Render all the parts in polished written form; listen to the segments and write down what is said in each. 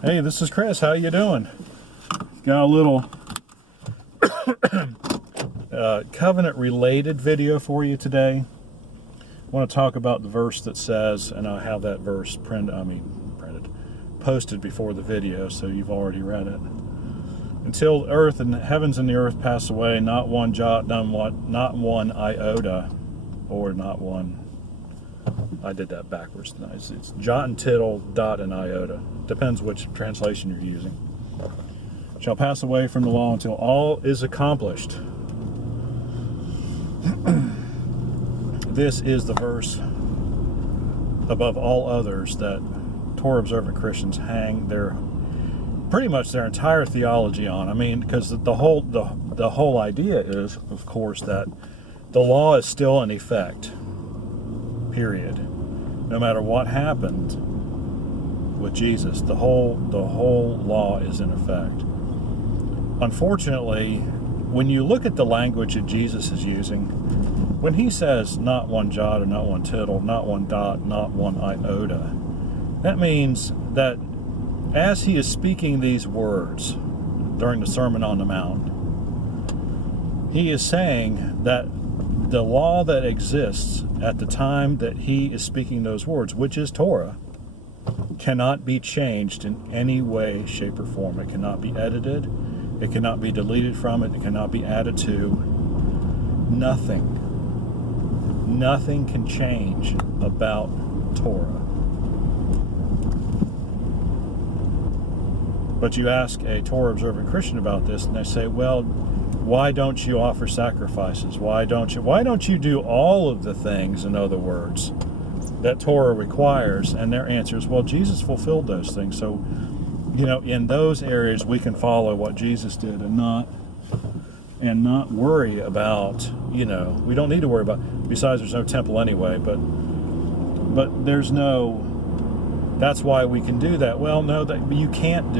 Hey, this is Chris. How you doing? Got a little covenant-related video for you today. I want to talk about the verse that says, and I have that verse posted before the video, so you've already read it. Until earth and heavens and the earth pass away, not one jot, not one iota, or not one. I did that backwards. It's jot and tittle, dot and iota. Depends which translation you're using. Shall pass away from the law until all is accomplished. This is the verse above all others that Torah Observant Christians hang pretty much their entire theology on. I mean, because the whole idea is, of course, that the law is still in effect. Period. No matter what happened with Jesus, the whole law is in effect. Unfortunately, when you look at the language that Jesus is using, when he says not one jot or not one tittle, not one dot, not one iota, that means that as he is speaking these words during the Sermon on the Mount, he is saying that the law that exists at the time that he is speaking those words, which is Torah, cannot be changed in any way, shape, or form. It cannot be edited. It cannot be deleted from it. It cannot be added to. Nothing. Nothing can change about Torah. But you ask a Torah Observant Christian about this, and they say, well, why don't you offer sacrifices? Why don't you do all of the things, in other words, that Torah requires? And their answer is, well, Jesus fulfilled those things. So, in those areas we can follow what Jesus did and not worry about, we don't need to worry about, besides there's no temple anyway, but there's no, that's why we can do that. Well, no, that you can't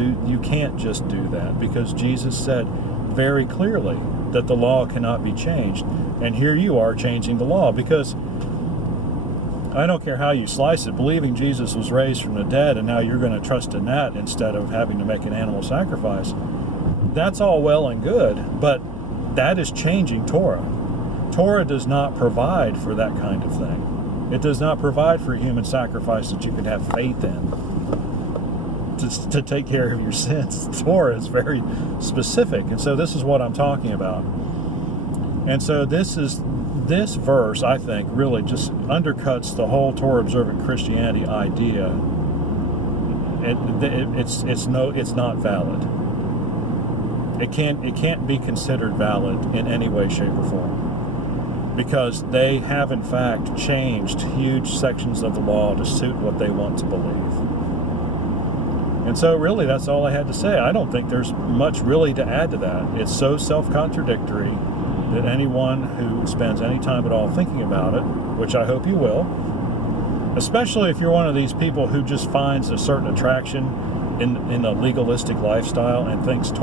just do that, because Jesus said very clearly that the law cannot be changed. And here you are changing the law, because I don't care how you slice it, believing Jesus was raised from the dead and now you're going to trust in that instead of having to make an animal sacrifice. That's all well and good, but that is changing Torah. Torah does not provide for that kind of thing. It does not provide for a human sacrifice that you could have faith in to take care of your sins. Torah is very specific, and so this is what I'm talking about. And so this verse, I think, really just undercuts the whole Torah Observant Christianity idea. It's not valid. It can't be considered valid in any way, shape, or form, because they have in fact changed huge sections of the law to suit what they want to believe. And so really that's all I had to say. I don't think there's much really to add to that. It's so self-contradictory that anyone who spends any time at all thinking about it, which I hope you will, especially if you're one of these people who just finds a certain attraction in a legalistic lifestyle and thinks that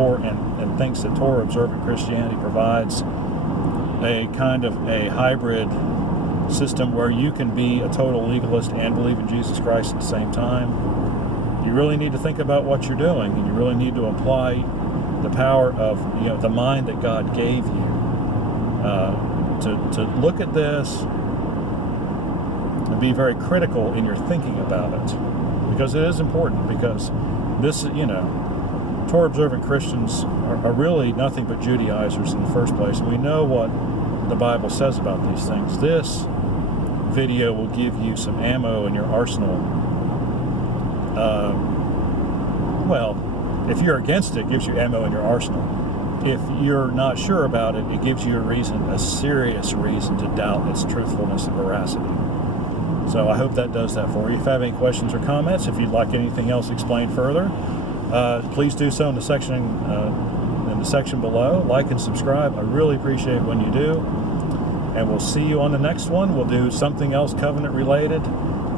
Torah Observant Christianity provides a kind of a hybrid system where you can be a total legalist and believe in Jesus Christ at the same time. You really need to think about what you're doing, and you really need to apply the power of the mind that God gave you to look at this and be very critical in your thinking about it, because it is important. Because this, Torah Observant Christians are really nothing but Judaizers in the first place. We know what the Bible says about these things. This video will give you some ammo in your arsenal. If you're against it, it gives you ammo in your arsenal. If you're not sure about it, it gives you a serious reason to doubt its truthfulness and veracity. So I hope that does that for you. If you have any questions or comments, if you'd like anything else explained further, please do so in the section below. Like and subscribe. I really appreciate it when you do. And we'll see you on the next one. We'll do something else covenant related.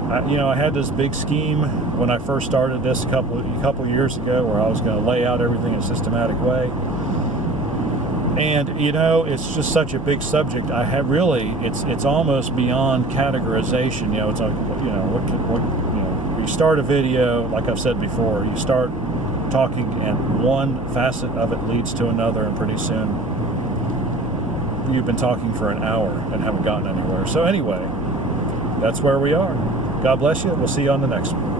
I had this big scheme when I first started this a couple years ago, where I was going to lay out everything in a systematic way. And it's just such a big subject. It's almost beyond categorization. It's like, we You start a video, like I've said before, you start talking and one facet of it leads to another, and pretty soon you've been talking for an hour and haven't gotten anywhere. So anyway, that's where we are. God bless you. We'll see you on the next one.